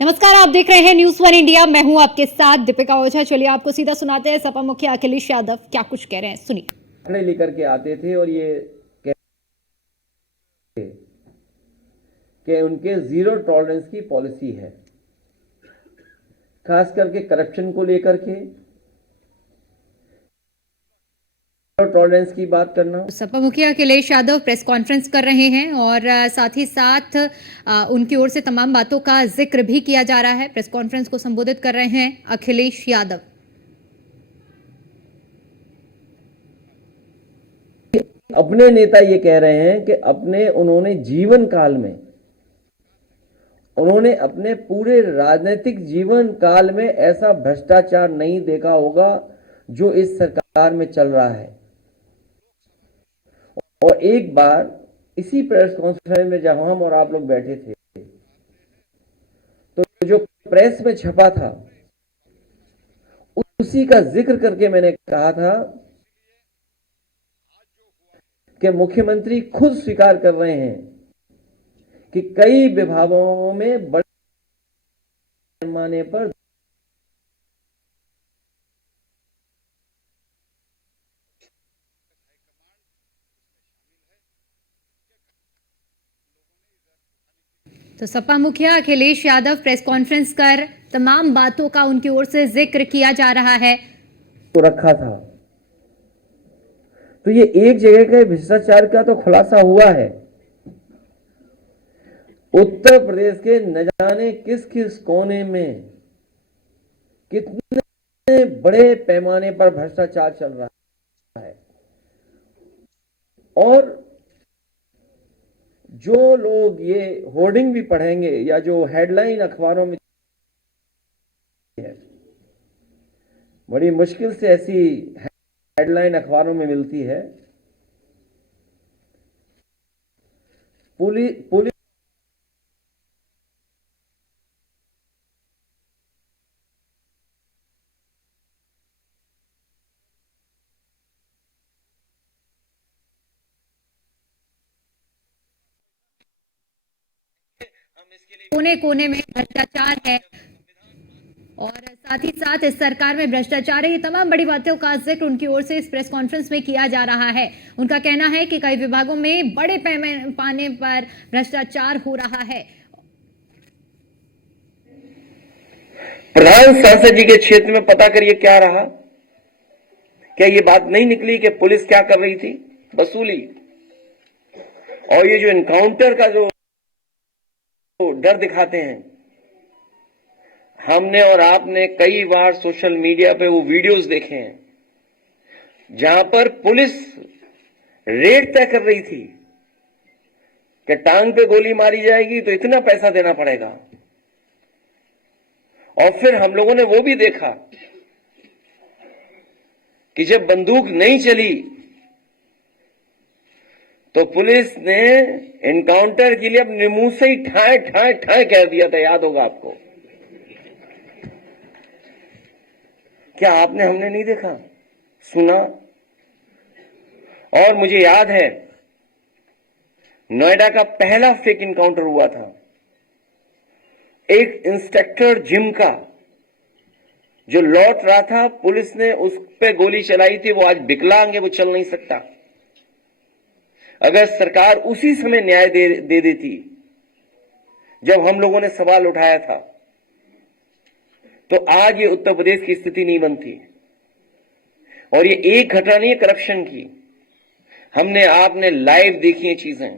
नमस्कार, आप देख रहे हैं न्यूज वन इंडिया। मैं हूं आपके साथ दीपिका ओझा। चलिए आपको सीधा सुनाते हैं सपा मुखिया अखिलेश यादव क्या कुछ कह रहे हैं, सुनिए। आंकड़े लेकर के आते थे और ये कहते कि उनके जीरो टॉलरेंस की पॉलिसी है, खास करके करप्शन को लेकर के जीरो टॉलरेंस की बात करना। सपा मुखिया अखिलेश यादव प्रेस कॉन्फ्रेंस कर रहे हैं और साथ ही साथ उनकी ओर से तमाम बातों का जिक्र भी किया जा रहा है। प्रेस कॉन्फ्रेंस को संबोधित कर रहे हैं अखिलेश यादव। अपने नेता ये कह रहे हैं कि उन्होंने जीवन काल में, उन्होंने अपने पूरे राजनीतिक जीवन काल में ऐसा भ्रष्टाचार नहीं देखा होगा जो इस सरकार में चल रहा है। और एक बार इसी प्रेस कॉन्फ्रेंस में जब हम और आप लोग बैठे थे तो जो प्रेस में छपा था उसी का जिक्र करके मैंने कहा था कि मुख्यमंत्री खुद स्वीकार कर रहे हैं कि कई विभागों में बड़े पैमाने पर तो सपा मुखिया अखिलेश यादव प्रेस कॉन्फ्रेंस कर तमाम बातों का उनकी ओर से जिक्र किया जा रहा है। तो रखा था, तो ये एक जगह के भ्रष्टाचार का तो खुलासा हुआ है। उत्तर प्रदेश के न जाने किस किस कोने में कितने बड़े पैमाने पर भ्रष्टाचार चल रहा है। और जो लोग ये होर्डिंग भी पढ़ेंगे या जो हेडलाइन अखबारों में है, बड़ी मुश्किल से ऐसी हेडलाइन अखबारों में मिलती है। पुलिस कोने कोने में भ्रष्टाचार है और साथ ही साथ इस सरकार में भ्रष्टाचार है। ये तमाम बड़ी बातों का जिक्र उनकी ओर से इस प्रेस कॉन्फ्रेंस में किया जा रहा है। उनका कहना है कि कई विभागों में बड़े पैमाने पर भ्रष्टाचार हो रहा है। प्रधान सांसद जी के क्षेत्र में पता करिए क्या रहा। क्या ये बात नहीं निकली कि पुलिस क्या कर रही थी? वसूली। और ये जो इनकाउंटर का जो डर दिखाते हैं, हमने और आपने कई बार सोशल मीडिया पे वो वीडियोस देखे हैं जहां पर पुलिस रेट तय कर रही थी कि टांग पे गोली मारी जाएगी तो इतना पैसा देना पड़ेगा। और फिर हम लोगों ने वो भी देखा कि जब बंदूक नहीं चली तो पुलिस ने एनकाउंटर के लिए अपने मुंह से ही ठाए ठाए ठाए कह दिया था, याद होगा आपको। क्या आपने हमने नहीं देखा, सुना? और मुझे याद है नोएडा का पहला फेक इनकाउंटर हुआ था। एक इंस्पेक्टर जिम का जो लौट रहा था, पुलिस ने उस पे गोली चलाई थी। वो आज विकलांग है, वो चल नहीं सकता। अगर सरकार उसी समय न्याय दे देती जब हम लोगों ने सवाल उठाया था, तो आज ये उत्तर प्रदेश की स्थिति नहीं बनती। और ये एक घटना नहीं है करप्शन की, हमने आपने लाइव देखी है चीजें।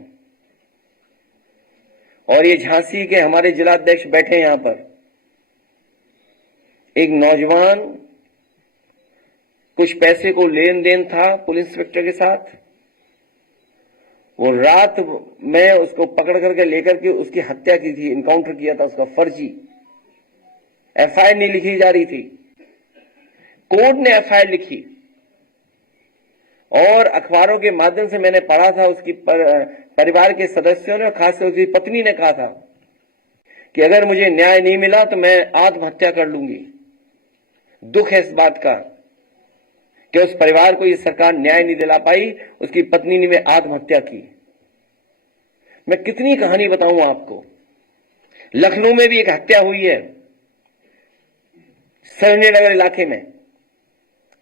और ये झांसी के हमारे जिलाध्यक्ष बैठे यहां पर, एक नौजवान कुछ पैसे को लेन देन था पुलिस इंस्पेक्टर के साथ। वो रात में उसको पकड़ करके लेकर के उसकी हत्या की थी, इनकाउंटर किया था उसका फर्जी। एफआईआर नहीं लिखी जा रही थी, कोर्ट ने एफआईआर लिखी। और अखबारों के माध्यम से मैंने पढ़ा था, उसकी परिवार के सदस्यों ने, खासकर उसकी पत्नी ने कहा था कि अगर मुझे न्याय नहीं मिला तो मैं आत्महत्या कर लूंगी। दुख है इस बात का कि उस परिवार को ये सरकार न्याय नहीं दिला पाई, उसकी पत्नी ने आत्महत्या की। मैं कितनी कहानी बताऊं आपको। लखनऊ में भी एक हत्या हुई है, सरनेनगर इलाके में।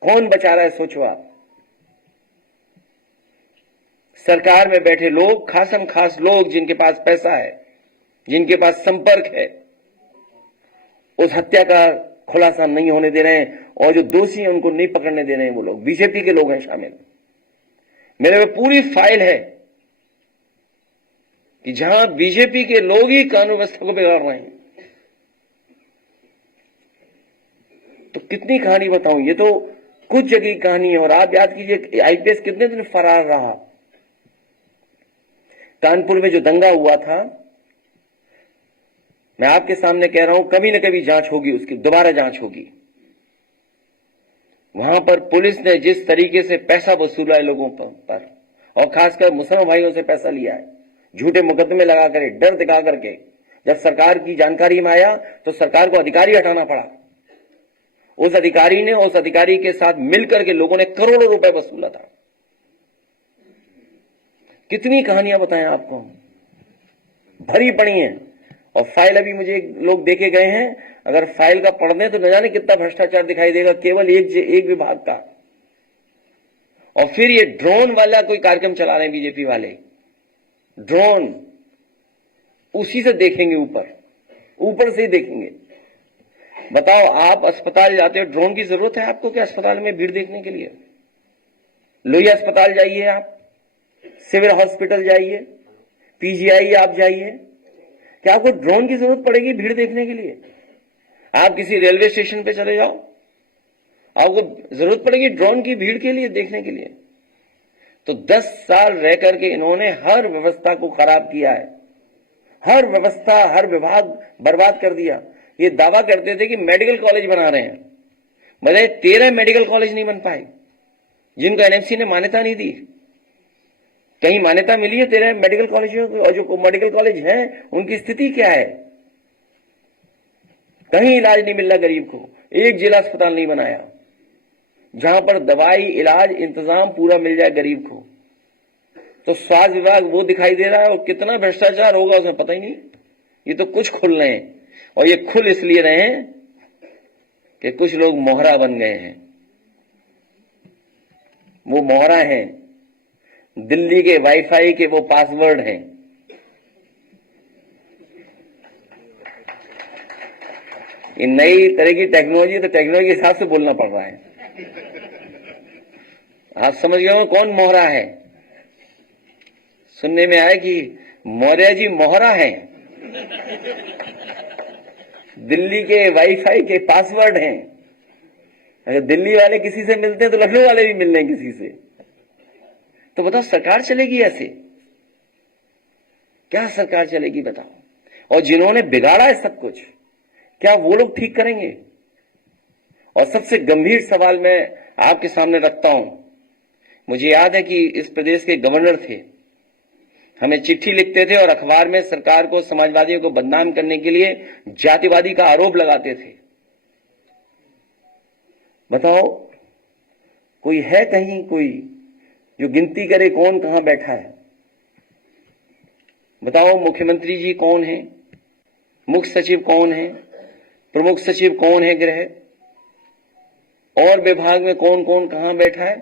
कौन बचा रहा है, सोचो आप। सरकार में बैठे लोग, खासम खास लोग जिनके पास पैसा है, जिनके पास संपर्क है, उस हत्या का खुलासा नहीं होने दे रहे हैं, और जो दोषी हैं उनको नहीं पकड़ने दे रहे हैं। वो लोग बीजेपी के लोग हैं शामिल। मेरे में पूरी फाइल है कि जहां बीजेपी के लोग ही कानून व्यवस्था को बिगाड़ रहे हैं। तो कितनी कहानी बताऊं, ये तो कुछ जगह की कहानी है। और आप याद कीजिए, आईपीएस कितने दिन फरार रहा। कानपुर में जो दंगा हुआ था, मैं आपके सामने कह रहा हूं, कभी न कभी जांच होगी, उसकी दोबारा जांच होगी। वहां पर पुलिस ने जिस तरीके से पैसा वसूला है लोगों पर, और खासकर मुसलमान भाइयों से पैसा लिया है, झूठे मुकदमे लगा कर, डर दिखा करके, जब सरकार की जानकारी में आया तो सरकार को अधिकारी हटाना पड़ा। उस अधिकारी ने, उस अधिकारी के साथ मिलकर के लोगों ने करोड़ों रुपए वसूला था। कितनी कहानियां बताएं आपको, भरी पड़ी हैं। और फाइल अभी मुझे लोग देके गए हैं, अगर फाइल का पढ़ दें तो न जाने कितना भ्रष्टाचार दिखाई देगा, केवल एक विभाग का। और फिर ये ड्रोन वाला कोई कार्यक्रम चला रहे हैं बीजेपी वाले। ड्रोन उसी से देखेंगे, ऊपर से ही देखेंगे। बताओ, आप अस्पताल जाते हो, ड्रोन की जरूरत है आपको क्या अस्पताल में भीड़ देखने के लिए? लोहिया अस्पताल जाइए, आप सिविल हॉस्पिटल जाइए, पीजीआई आप जाइए, क्या आपको ड्रोन की जरूरत पड़ेगी भीड़ देखने के लिए? आप किसी रेलवे स्टेशन पे चले जाओ, आपको जरूरत पड़ेगी ड्रोन की भीड़ के लिए, देखने के लिए? तो 10 साल रह करके इन्होंने हर व्यवस्था को खराब किया है। हर व्यवस्था, हर विभाग बर्बाद कर दिया। ये दावा करते थे कि मेडिकल कॉलेज बना रहे हैं, भले 13 मेडिकल कॉलेज नहीं बन पाए, जिनको एनएमसी ने मान्यता नहीं दी। कहीं मान्यता मिली है 13 मेडिकल कॉलेजों को? और जो मेडिकल कॉलेज हैं उनकी स्थिति क्या है? कहीं इलाज नहीं मिल रहा गरीब को। एक जिला अस्पताल नहीं बनाया जहां पर दवाई, इलाज, इंतजाम पूरा मिल जाए गरीब को। तो स्वास्थ्य विभाग वो दिखाई दे रहा है, और कितना भ्रष्टाचार होगा उसमें पता ही नहीं। ये तो कुछ खुल रहे हैं, और ये खुल इसलिए रहे हैं कि कुछ लोग मोहरा बन गए हैं। वो मोहरा हैं, दिल्ली के वाईफाई के वो पासवर्ड हैं। ये नई तरह की टेक्नोलॉजी, तो टेक्नोलॉजी के हिसाब से बोलना पड़ रहा है। आप समझ गए हो कौन मोहरा है? सुनने में आया कि मौर्य जी मोहरा हैं, दिल्ली के वाईफाई के पासवर्ड हैं। अगर दिल्ली वाले किसी से मिलते हैं तो लखनऊ वाले भी मिल रहे हैं किसी से। तो बताओ, सरकार चलेगी ऐसे? क्या सरकार चलेगी बताओ? और जिन्होंने बिगाड़ा है सब कुछ, क्या वो लोग ठीक करेंगे? और सबसे गंभीर सवाल मैं आपके सामने रखता हूं। मुझे याद है कि इस प्रदेश के गवर्नर थे, हमें चिट्ठी लिखते थे और अखबार में सरकार को, समाजवादियों को बदनाम करने के लिए जातिवादी का आरोप लगाते थे। बताओ, कोई है कहीं कोई जो गिनती करे कौन कहां बैठा है? बताओ, मुख्यमंत्री जी कौन है, मुख्य सचिव कौन है, प्रमुख सचिव कौन है गृह, और विभाग में कौन कौन कहां बैठा है?